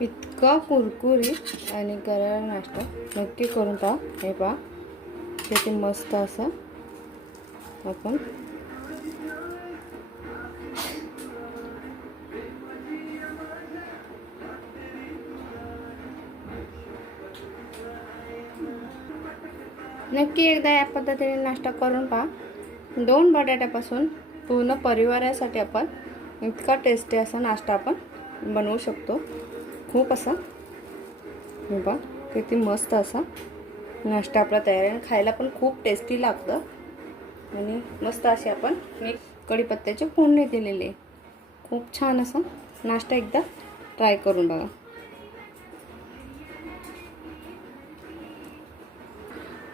इतका कुरकुरीत आणि करारा नाश्ता नक्की करून पहा. हे पहा किती मस्त असं आपण नक्की एकदा या पद्धतीने नाश्ता करून पहा. 2 बटाट्यापासून पूर्ण परिवारासाठी आपण इतका टेस्टी असा नाश्ता आपण बनवू शकतो. खूप असा हे बघा किती मस्त असा नाश्ता आपला तयार आहे. खायला पण खूप टेस्टी लागतं आणि मस्त अशी आपण कढीपत्त्याची फोडणी दिलेली आहे. खूप छान असा नाश्ता एकदा ट्राय करून बघा.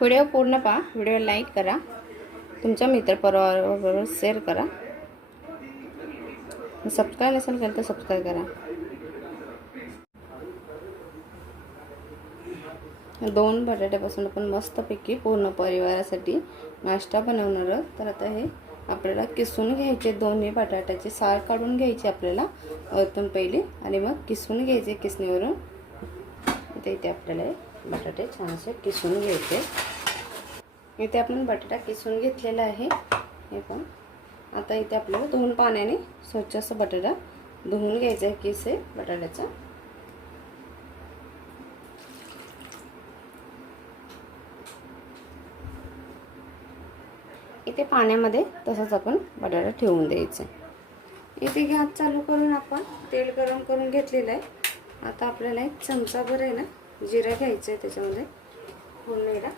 व्हिडिओ पूर्ण पहा. व्हिडिओ लाईक करा, तुमच्या मित्रपरिवाराबरोबर शेअर करा. सबस्क्राईब नसेल केलं तर सबस्क्राईब करा. 2 बटाट्यापासून आपण मस्तपैकी पूर्ण परिवारासाठी नाश्ता बनवणार आहोत. तर आता हे आपल्याला किसून घ्यायचे. दोन्ही बटाट्याची साल काढून घ्यायची आपल्याला वरतून पहिले आणि मग किसून घ्यायचे किसणीवरून. इथे आपल्याला बटाटे छानसे किसून घ्यायचे. इथे आपण बटाटा किसून घेतलेला आहे. हे पण आता इथे आपल्याला 2 पाण्याने स्वच्छ असं बटाटा धुवून घ्यायचा आहे. किस आहे बटाट्याचा. इथे पाण्यामध्ये तसंच आपण बटाटा ठेवून द्यायचा. इथे गॅस चालू करून आपण तेल गरम करून घेतलेलं आहे. आता आपल्याला एक चमचाभर आहे ना जिरा घ्यायचं आहे. त्याच्यामध्ये फोडणीला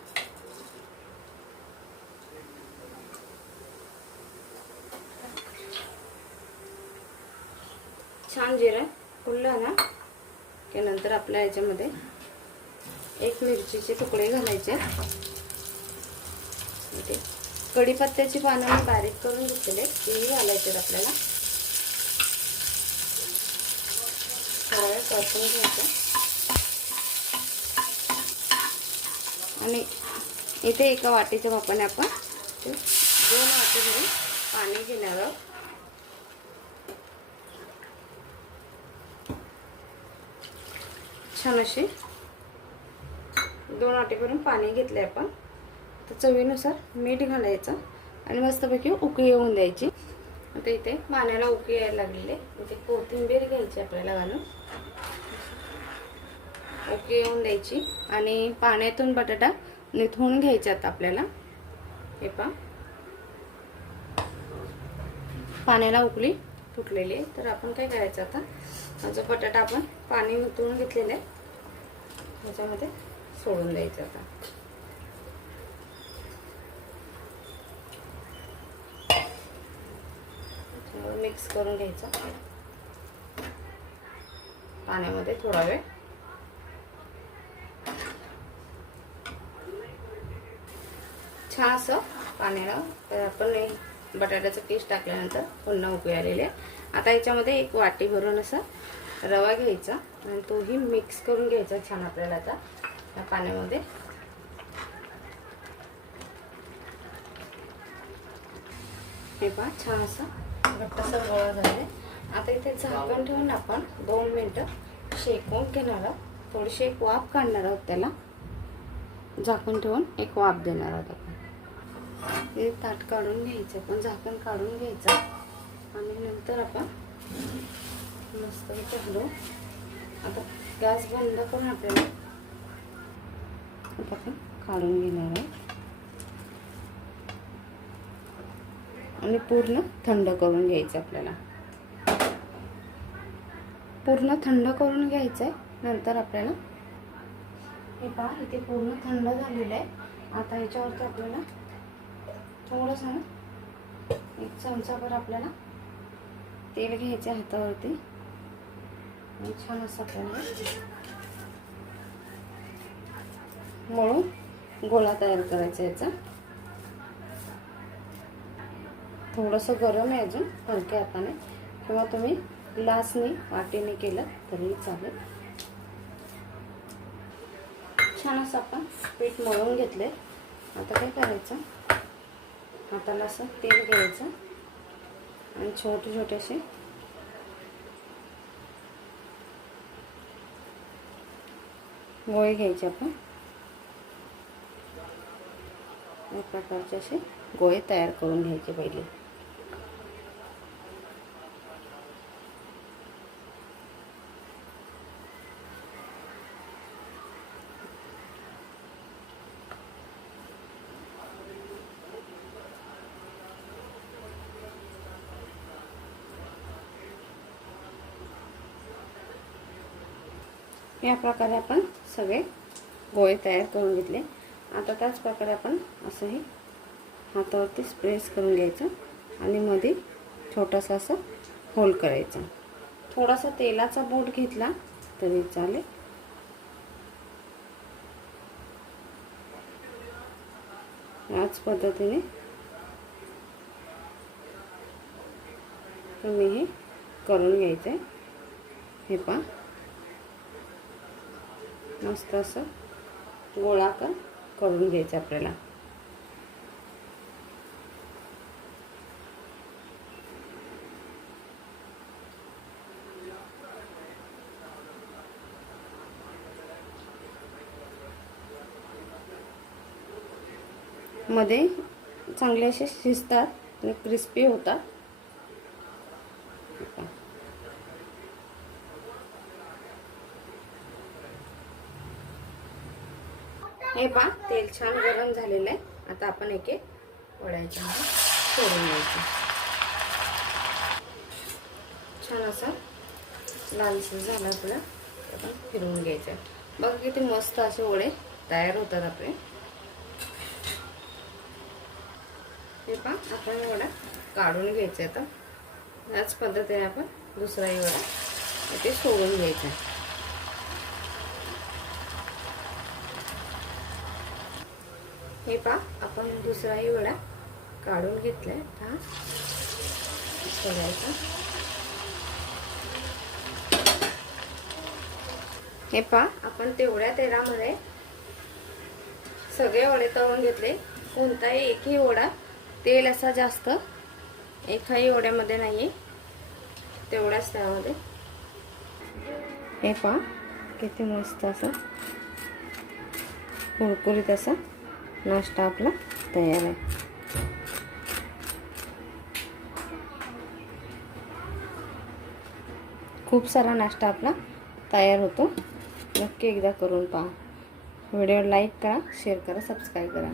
छान जिरा फुलला ना की नंतर आपल्या याच्यामध्ये 1 मिरचीचे तुकडे घालायचे. इथे कढीपत्त्याची पानं मी बारीक करून घेतलेले तेही घालायचे आपल्याला. थोडं परतून घ्यायचं आणि इथे एका वाटीच्या मापाने आपण 2 वाटी भरून पाणी घेणार आहोत. छान अशी 2 वाटी भरून पाणी घेतले आपण. तर चवीनुसार मीठ घालायचं आणि मस्तपैकी उकळी येऊन द्यायची. आता इथे पाण्याला उकळी यायला लागलेली. इथे कोथिंबीर घ्यायची आपल्याला घालून उकळी येऊन द्यायची आणि पाण्यातून बटाटा निथळून घ्यायचा. आता आपल्याला हे पहा पाण्याला उकळी फुटलेली आहे. तर आपण काय करायचं आता जो बटाटा आपण पाणी निथळून घेतलेलं आहे त्याच्यामध्ये सोडून द्यायचं. आता मिक्स करून घ्यायचं पाण्यामध्ये थोडा वेळ. छान असं पाण्याला आपण बटाट्याचं पीस टाकल्यानंतर पुन्हा उकळी आलेली आहे. आता याच्यामध्ये 1 वाटी भरून असा रवा घ्यायचा आणि तोही मिक्स करून घ्यायचा छान आपल्याला आता या पाण्यामध्ये. हे पहा छान असा घट्टसर गोळा झाला. आता इथे झाकण ठेवून आपण 2 मिनिटं शेकून घेणार आहोत. थोडीशी एक वाफ काढणार आहोत. त्याला झाकण ठेवून एक वाफ देणार आहोत आपण. हे ताट काढून घ्यायचं पण झाकण काढून घ्यायचं आणि नंतर आपण मस्त हलवू. आता गॅस बंद करून आपल्याला आपण काढून घेणार आहे आणि पूर्ण थंड करून घ्यायचं. आपल्याला पूर्ण थंड करून घ्यायचं आहे. नंतर आपल्याला हे पहा इथे पूर्ण थंड झालेलं आहे. आता याच्यावरती आपल्याला थोडंसं 1 चमचाभर आपल्याला तेल घ्यायचे हातावरती आणि छान असं आपल्याला मळून गोळा तयार करायचा. याचा थोडंसं गरम आहे अजून. हलक्या हाताने किंवा तुम्ही ग्लासने वाटीने केलं तरी चालेल. छान असं आपण पीठ मळून घेतले. आता काय करायचं हाताला असं तेल घ्यायचं आणि छोटे छोटे असे गोळे घ्यायचे आपण. या प्रकारचे असे गोळे तयार करून घ्यायचे पहिले. या प्रकारे आपण सगळे गोळे तयार करून घेतले. आता त्याच प्रकारे आपण असं हे हातावरती प्रेस करून घ्यायचं आणि मध्ये छोटासा असं होल करायचा. थोडासा तेलाचा बोट घेतला तरी चालेल. याच पद्धतीने तुम्ही हे करून घ्यायचं आहे. हे पहा, मस्त असं गोळाकार करून घ्यायचं आपल्याला. मध्ये चांगले असे शिजतात आणि क्रिस्पी होतात. हे पहा, तेल छान गरम झालेलं आहे. आता आपण एक एक वड्याच्या मध्ये सोडून घ्यायचं. छान असा लालसर झाला आपला, आपण फिरवून घ्यायचं. बघा किती मस्त असे वडे तयार होतात आपले. हे पहा, आपण वडा काढून घ्यायचा. आता याच पद्धतीने आपण दुसराही वडा इथे सोडून घ्यायचा. हे पहा, आपण दुसराही वडा काढून घेतलाय. हा सोडायचा. हे पहा, आपण तेवढ्या तेलामध्ये सगळे वडे तळून घेतले. कोणताही एकही वडा तेल असा जास्त एकाही वड्यामध्ये नाहीये, तेवढ्याच त्यामध्ये. हे पहा, किती मस्त असं कुरकुरीत असा नाश्ता आपला तयार आहे. खूप सारा नाश्ता आपला तयार होतो. नक्की एकदा करून पहा. व्हिडिओ लाईक करा, शेअर करा, सबस्क्राईब करा.